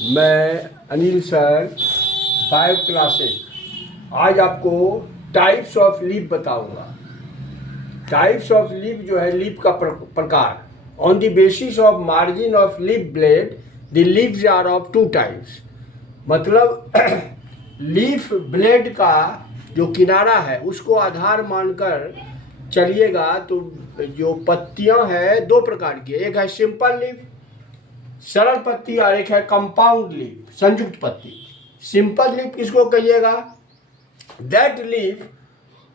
मैं Anil sir, bio classes. आज आपको टाइप्स ऑफ लीफ बताऊंगा। टाइप्स ऑफ लीफ जो है, लीफ का प्रकार। On the basis of margin of leaf blade the leaves are of two types. मतलब लीफ ब्लेड का जो किनारा है उसको आधार मानकर चलिएगा तो जो पत्तियां हैं दो प्रकार की। एक है सिंपल लीफ, सरल पत्ती, और एक है कंपाउंड लीफ, संयुक्त पत्ती। सिंपल लीफ किसको कहिएगा? That leaf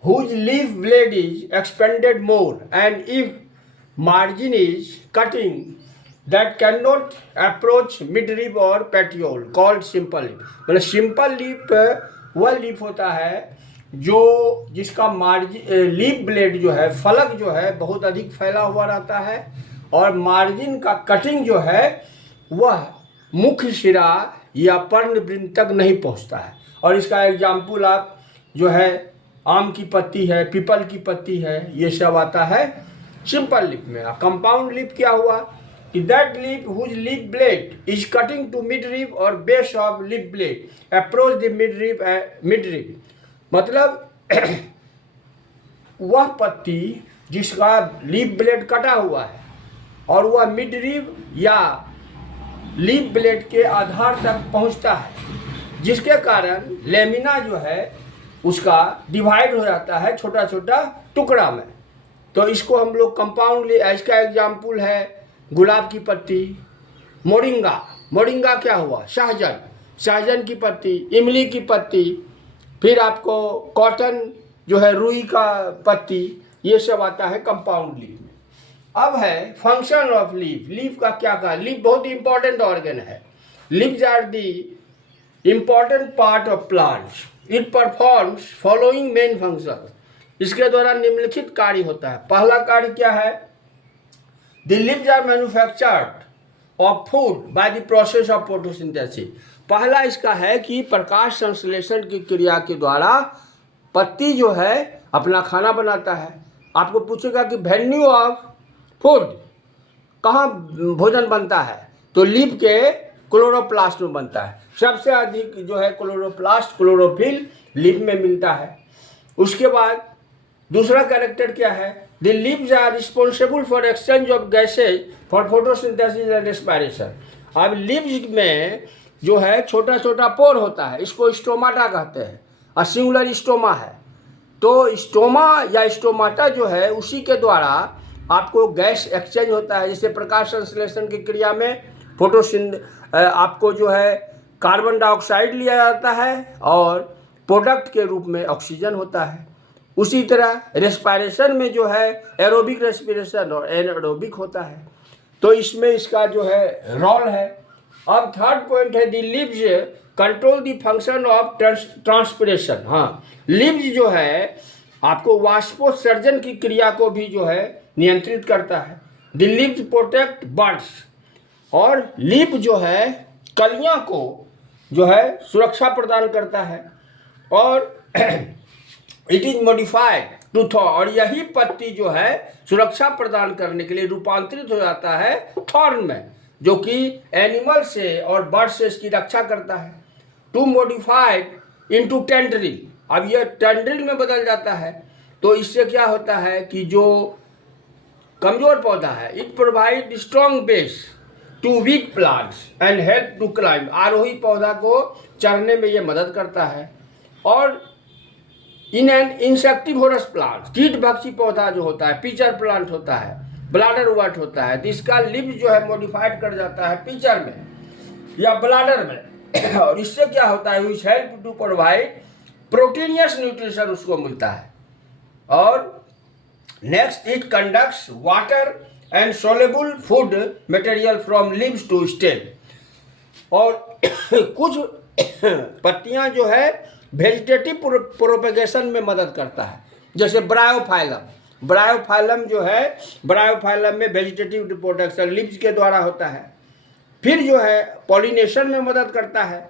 whose leaf blade is expanded more, and if margin is cutting that cannot approach midrib or petiole, called simple leaf। मतलब सिंपल लीफ वह लीफ होता है जो जिसका मार्जिन लीफ ब्लेड जो है, फलक जो है बहुत अधिक फैला हुआ रहता है, और मार्जिन का कटिंग जो है वह मुख्य सिरा या पर्णवृंत तक नहीं पहुंचता है। और इसका एग्जाम्पल आप जो है आम की पत्ती है, पीपल की पत्ती है, ये सब आता है सिंपल लीफ में। कंपाउंड लीफ क्या हुआ कि that leaf whose leaf blade is cutting to mid rib और base of leaf blade approach the mid rib. मतलब वह पत्ती जिसका लीफ ब्लेड कटा हुआ है और वह मिड रिब या लीफ ब्लेड के आधार तक पहुंचता है, जिसके कारण लेमिना जो है उसका डिवाइड हो जाता है छोटा छोटा टुकड़ा में। तो इसको हम लोग कंपाउंड इसका एग्जाम्पल है गुलाब की पत्ती, मोरिंगा। मोरिंगा क्या हुआ? सहजन, सहजन की पत्ती, इमली की पत्ती, फिर आपको कॉटन जो है, रुई का पत्ती, ये सब आता है कंपाउंड लीफ में। अब है फंक्शन ऑफ लीफ। लीफ का क्या कहा? लीफ बहुत इंपॉर्टेंट ऑर्गन है। Leaves are the important part of plants. It performs following main function. इसके द्वारा निम्नलिखित कार्य होता है। पहला कार्य क्या है? The leaves are manufactured of food by the process of photosynthesis. पहला इसका है कि प्रकाश संश्लेषण की क्रिया के द्वारा पत्ती जो है अपना खाना बनाता है। आपको पूछेगा कि वेन्यू ऑफ फूड, कहाँ भोजन बनता है? तो लीफ के क्लोरोप्लास्ट में बनता है। सबसे अधिक जो है क्लोरोप्लास्ट, क्लोरोफिल लीफ में मिलता है। उसके बाद दूसरा कैरेक्टर क्या है? The leaves are responsible for exchange of gases for photosynthesis and respiration. अब लीव्स में जो है छोटा छोटा पोर होता है, इसको स्टोमाटा कहते हैं, और सिंगुलर स्टोमा है। तो स्टोमा या स्टोमाटा जो है उसी के द्वारा आपको गैस एक्सचेंज होता है। जैसे प्रकाश संश्लेषण की क्रिया में आपको जो है कार्बन डाइऑक्साइड लिया जाता है और प्रोडक्ट के रूप में ऑक्सीजन होता है। उसी तरह रेस्पिरेशन में जो है एरोबिक रेस्पिरेशन और एनारोबिक होता है। तो इसमें इसका जो है रोल है। अब थर्ड पॉइंट है the leaves control the function of transpiration. हाँ, लीव्स जो है आपको वाष्पोत्सर्जन की क्रिया को भी जो है नियंत्रित करता है। द लीव्स प्रोटेक्ट बर्ड्स, और लीफ जो है कलियां को जो है सुरक्षा प्रदान करता है। और it is modified to thorn, और यही पत्ती जो है सुरक्षा प्रदान करने के लिए रूपांतरित हो जाता है थॉर्न में, जो कि एनिमल से और बर्ड से इसकी रक्षा करता है। टू मॉडिफाइड इनटू टेंड्रिल, अब यह टेंड्रिल में बदल जाता है। तो इससे क्या होता है कि जो कमजोर पौधा है, it provide strong base to weak plants and help to climb. आरोही पौधा को चढ़ने में ये मदद करता है। और इन एन इंसेक्टिवोरस प्लांट, कीट भक्षी पौधा जो होता है, पिचर प्लांट होता है, ब्लाडर वर्ट होता है, तो इसका लिव जो है मॉडिफाइड कर जाता है पिचर में या ब्लाडर में। और इससे क्या होता है? Which help to provide proteinous nutrition उसको मिलता है। और next, it conducts water and soluble food material from leaves to stem. और कुछ पत्तियां जो है वेजिटेटिव प्रोपेगेशन में मदद करता है, जैसे ब्रायोफाइलम। ब्रायोफाइलम जो है, ब्रायोफाइलम में वेजिटेटिव रिप्रोडक्शन लीव्स के द्वारा होता है। फिर जो है पॉलिनेशन में मदद करता है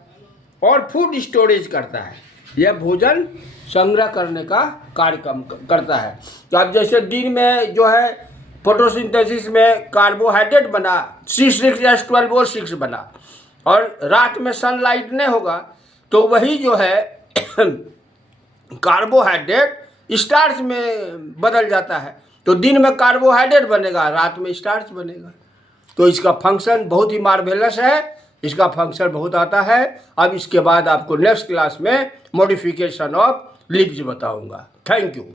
और फूड स्टोरेज करता है। यह भोजन संग्रह करने का कार्य करता है। तो अब जैसे दिन में जो है फोटोसिंथेसिस में कार्बोहाइड्रेट बना, C6H12O6 बना, और रात में सनलाइट नहीं होगा तो वही जो है कार्बोहाइड्रेट स्टार्च में बदल जाता है। तो दिन में कार्बोहाइड्रेट बनेगा, रात में स्टार्च बनेगा। तो इसका फंक्शन बहुत ही मार्वेलस है, इसका फंक्शन बहुत आता है। अब इसके बाद आपको नेक्स्ट क्लास में मॉडिफिकेशन ऑफ लिप्स बताऊंगा। Thank you.